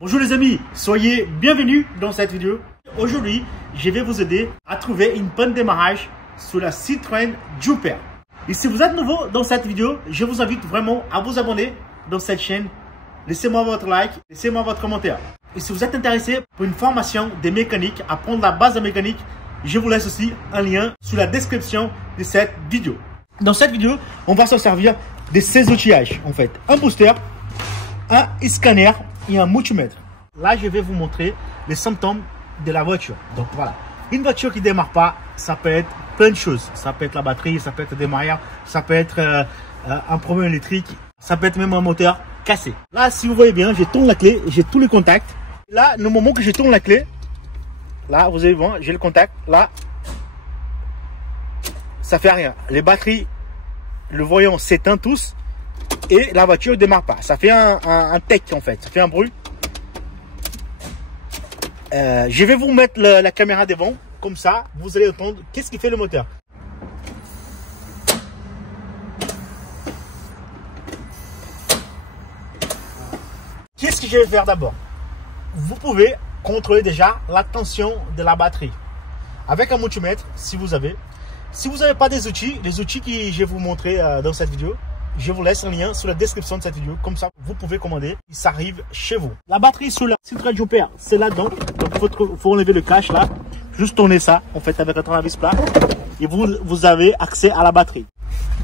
Bonjour les amis, soyez bienvenus dans cette vidéo. Aujourd'hui, je vais vous aider à trouver une panne de démarrage sur la Citroën Jupiter. Et si vous êtes nouveau dans cette vidéo, je vous invite vraiment à vous abonner dans cette chaîne. Laissez-moi votre like, laissez-moi votre commentaire. Et si vous êtes intéressé pour une formation de mécanique, apprendre la base de mécanique, je vous laisse aussi un lien sous la description de cette vidéo. Dans cette vidéo, on va se servir de ces outillages en fait. Un booster, un scanner et un multimètre. Là, je vais vous montrer les symptômes de la voiture. Donc voilà, une voiture qui ne démarre pas, ça peut être plein de choses. Ça peut être la batterie, ça peut être des démarreur, ça peut être un problème électrique, ça peut être même un moteur cassé. Là, si vous voyez bien, je tourne la clé, j'ai tous les contacts. Là, le moment que je tourne la clé, là, vous allez voir, j'ai le contact. Là, ça fait rien. Les batteries, le voyant s'éteint tous. Et la voiture ne démarre pas. Ça fait un tech en fait. Ça fait un bruit. Je vais vous mettre la caméra devant. Comme ça, vous allez entendre qu'est-ce qui fait le moteur. Qu'est-ce que je vais faire d'abord? Vous pouvez contrôler déjà la tension de la batterie. Avec un multimètre, si vous avez. Si vous n'avez pas des outils, les outils que je vais vous montrer dans cette vidéo, je vous laisse un lien sous la description de cette vidéo. Comme ça, vous pouvez commander. Ça arrive chez vous. La batterie sur la Citroën Jupiter, c'est là-dedans. Donc, il faut enlever le cache là. Juste tourner ça, en fait, avec un tournevis plat. Et vous avez accès à la batterie.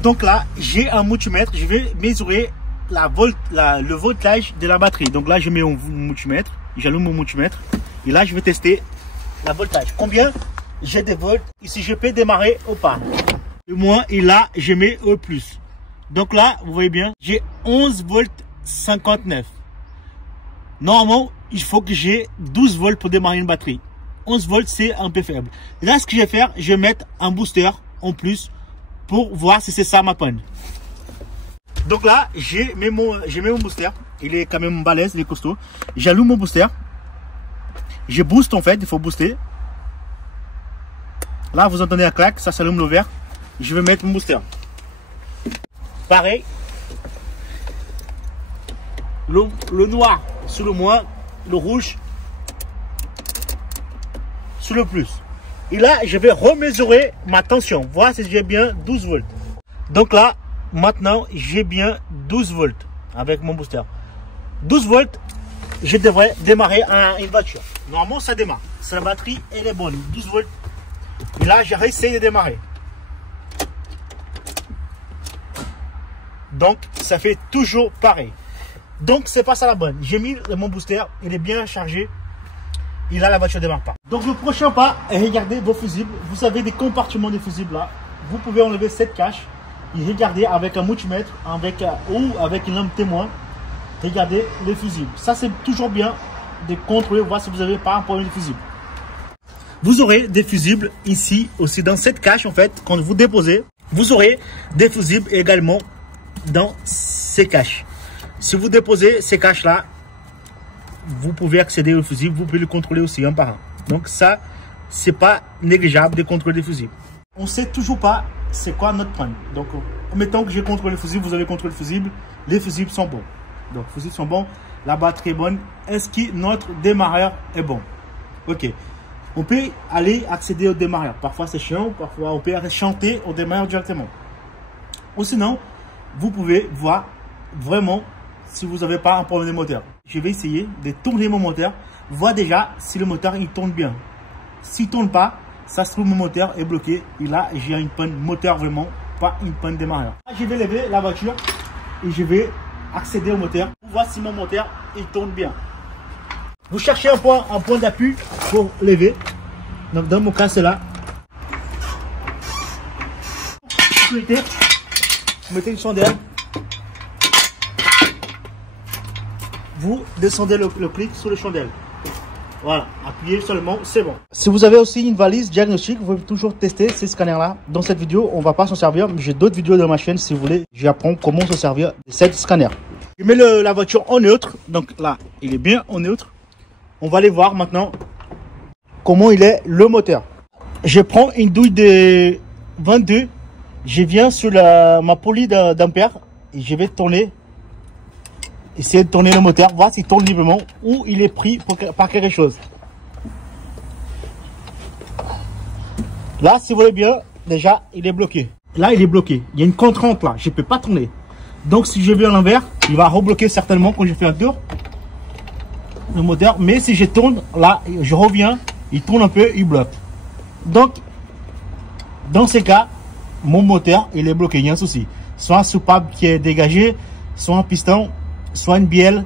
Donc là, j'ai un multimètre. Je vais mesurer le voltage de la batterie. Donc là, je mets un multimètre. J'allume mon multimètre. Et là, je vais tester la voltage. Combien j'ai des volts. Et si je peux démarrer ou pas. Le moins, et là, je mets au plus. Donc là, vous voyez bien, j'ai 11 volts 59. Normalement, il faut que j'ai 12 volts pour démarrer une batterie. 11 volts, c'est un peu faible. Là, ce que je vais faire, je vais mettre un booster en plus pour voir si c'est ça ma panne. Donc là, j'ai mis mon booster. Il est quand même balèze, il est costaud. J'allume mon booster. Je booste en fait, il faut booster. Là, vous entendez la claque, ça s'allume le vert. Je vais mettre mon booster. Pareil, le noir sur le moins, le rouge sur le plus. Et là, je vais remesurer ma tension, voir si j'ai bien 12 volts. Donc là, maintenant, j'ai bien 12 volts avec mon booster. 12 volts, je devrais démarrer une voiture. Normalement, ça démarre. Si la batterie, elle est bonne, 12 volts. Et là, j'ai réessayé de démarrer. Donc, ça fait toujours pareil. Donc, c'est pas ça la bonne. J'ai mis mon booster, il est bien chargé. Et là, la voiture ne démarre pas. Donc, le prochain pas, regardez vos fusibles. Vous avez des compartiments de fusibles là. Vous pouvez enlever cette cache et regarder avec un multimètre ou avec une lampe témoin. Regardez les fusibles. Ça, c'est toujours bien de contrôler, voir si vous n'avez pas un problème de fusible. Vous aurez des fusibles ici aussi dans cette cache en fait. Quand vous déposez, vous aurez des fusibles également dans ces caches. Si vous déposez ces caches là, vous pouvez accéder au fusible, vous pouvez le contrôler aussi un par un. Donc ça, c'est pas négligeable de contrôler les fusibles. On sait toujours pas c'est quoi notre panne. Donc en mettant que j'ai contrôlé le fusible, vous avez contrôlé le fusible, les fusibles sont bons. Donc les fusibles sont bons, la batterie est bonne. Est-ce que notre démarreur est bon? Ok. On peut aller accéder au démarreur. Parfois c'est chiant, parfois on peut chanter au démarreur directement. Ou sinon, vous pouvez voir vraiment si vous n'avez pas un problème de moteur. Je vais essayer de tourner mon moteur, voir déjà si le moteur il tourne bien. S'il ne tourne pas, ça se trouve mon moteur est bloqué. Et là, j'ai une panne moteur vraiment, pas une panne démarreur. Je vais lever la voiture et je vais accéder au moteur pour voir si mon moteur il tourne bien. Vous cherchez un point d'appui pour lever. Donc dans mon cas, c'est là. Sécurité. Vous mettez une chandelle. Vous descendez le clic sur le chandelle. Voilà, appuyez seulement, c'est bon. Si vous avez aussi une valise diagnostic, vous pouvez toujours tester ces scanners-là. Dans cette vidéo, on ne va pas s'en servir, mais j'ai d'autres vidéos dans ma chaîne si vous voulez. J'apprends comment se servir de cette scanner. Je mets la voiture en neutre. Donc là, il est bien en neutre. On va aller voir maintenant comment il est le moteur. Je prends une douille de 22. Je viens sur ma poulie d'ampère et je vais tourner essayez de tourner le moteur, voir s'il tourne librement ou il est pris par quelque chose. Là, si vous voulez bien, déjà, il est bloqué. Là, il est bloqué. Il y a une contrainte là. Je ne peux pas tourner. Donc, si je vais à l'envers, il va rebloquer certainement quand je fais un tour. Le moteur. Mais si je tourne, là, je reviens, il tourne un peu, il bloque. Donc, dans ces cas, mon moteur, il est bloqué. Il y a un souci. Soit un soupape qui est dégagé, soit un piston, soit une bielle.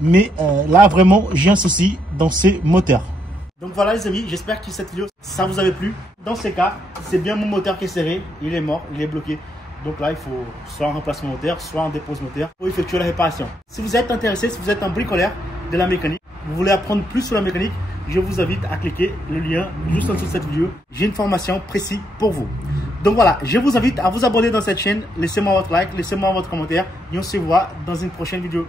Mais là, vraiment, j'ai un souci dans ces moteurs. Donc voilà les amis, j'espère que cette vidéo, ça vous avait plu. Dans ces cas, c'est bien mon moteur qui est serré, il est mort, il est bloqué. Donc là, il faut soit un remplacement moteur, soit un dépose moteur pour effectuer la réparation. Si vous êtes intéressé, si vous êtes un bricoleur de la mécanique, vous voulez apprendre plus sur la mécanique, je vous invite à cliquer le lien juste en dessous de cette vidéo. J'ai une formation précise pour vous. Donc voilà, je vous invite à vous abonner dans cette chaîne. Laissez-moi votre like, laissez-moi votre commentaire et on se voit dans une prochaine vidéo.